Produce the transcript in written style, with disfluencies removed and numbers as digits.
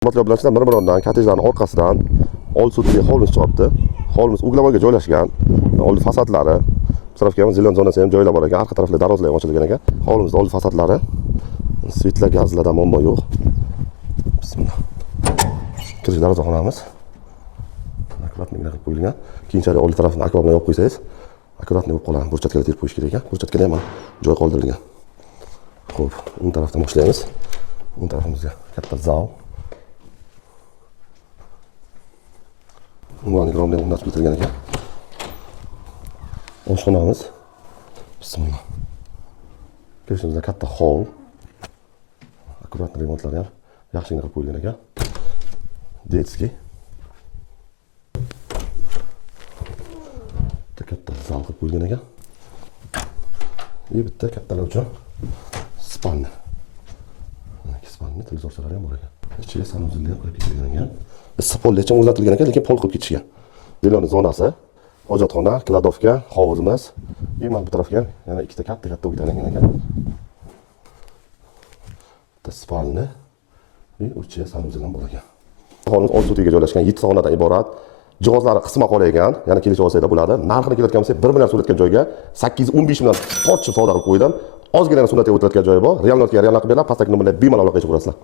Hurmatli obunachilar, bir-biridan kottejlarning orqasidan old sudli hovlimiz chiqyapti. Hovlimiz uglevoyga joylashgan. Old fasadlari, bu tarafga ham zilon zonasi ham joylab bor ekan. Orqa taraflar darvozlar ham ochilgan ekan. Hovlimizda old fasadlari. Svetlar, gazlarda muammo yo'q. Bismillah. Kirish darvozaxonamiz. Akkuratni qilib qo'yilgan. Keyinchalik old tarafini akvariumga olib qo'ysangiz, akkuratni bo'lib qoladi. Burchatga terib qo'yish kerak ekan. Burchatga ham joy qoldirilgan. Xo'p, o'ng tarafdan boshlaymiz. O'ng tarafimizga katta zal. Umumiy romlar nasib etilgan ekan. Oshxonamiz. Bismillah. Kirishimizda katta hol. Akkurat remontlar ham yaxshigina qilib qo'yilgan ekan. Detskiy. Katta zal qilib qo'yilgan ekan. Bitta kattalar uchun spalni. Spalni televizorlar ham bor ekan. Ichiga sanuzillar ham qilib ketilgan ekan. Issiq pollecha o'rnatilgan ekan, lekin pol qilib ketishgan. Zilon zonasi, hojatxona, kladovka, hovuzimiz. Mana bu tarafga yana ikkita katta o'ytangan ekan. Bitta spalni va uchiga sanuzil ham bor ekan. Hovlimiz old sutiga joylashgan 7 xonadan iborat. Jihozlari qisman qolgan, yana kelishib olsanglar bo'ladi. Narxini kelayotgan bo'lsa 1 million so'rayotgan joyga 815 million sportchi savdo qilib qo'ydim. Ozgina sunnatga o'tayotgan joyi bor. Realnotga qilib berib, pastdagi nomerlarga bemalol aloqa qilib ko'rasizlar.